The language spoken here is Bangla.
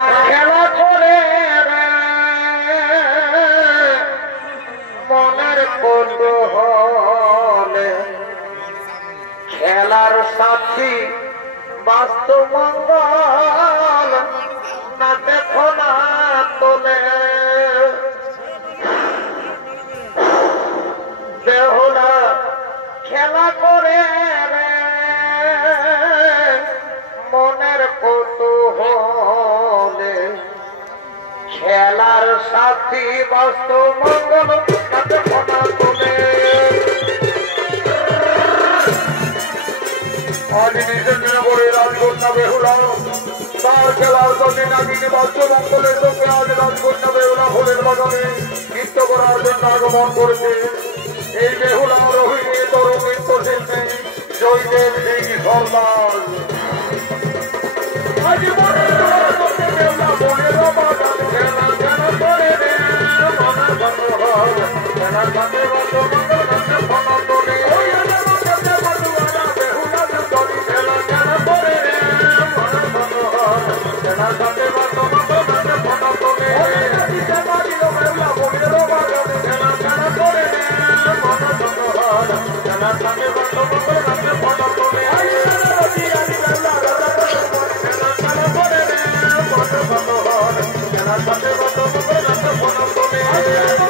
খেলা করে মনের কৌতূহলে খেলার সাথী বাস্তব মঙ্গল না দেখো না তোলে দেহলা খেলা করে মনের কৌতূহলে খেলার সাথী বাস্তব মঙ্গল না দেখো না তোলে আজ নিজের করে রাজকন্যা বেহুলা তার খেলার সাথে নাগিনী বাস্তব মঙ্গলের সঙ্গে আজ রাজকন্যা বেহুলা ফুলের বাগানে নৃত্য করার জন্য আগমন করেছে। এই বেহুলা রোহিণী তরুণ নৃত্য শিল্পী জয়দেব সিং সরদার আজ বেহুলা ফুলের বাগান খেলা খেলা করে রে মনের মনোহর খেলা সাথে বাস্তব মঙ্গল নাচে ফোনা তোলে Thank you.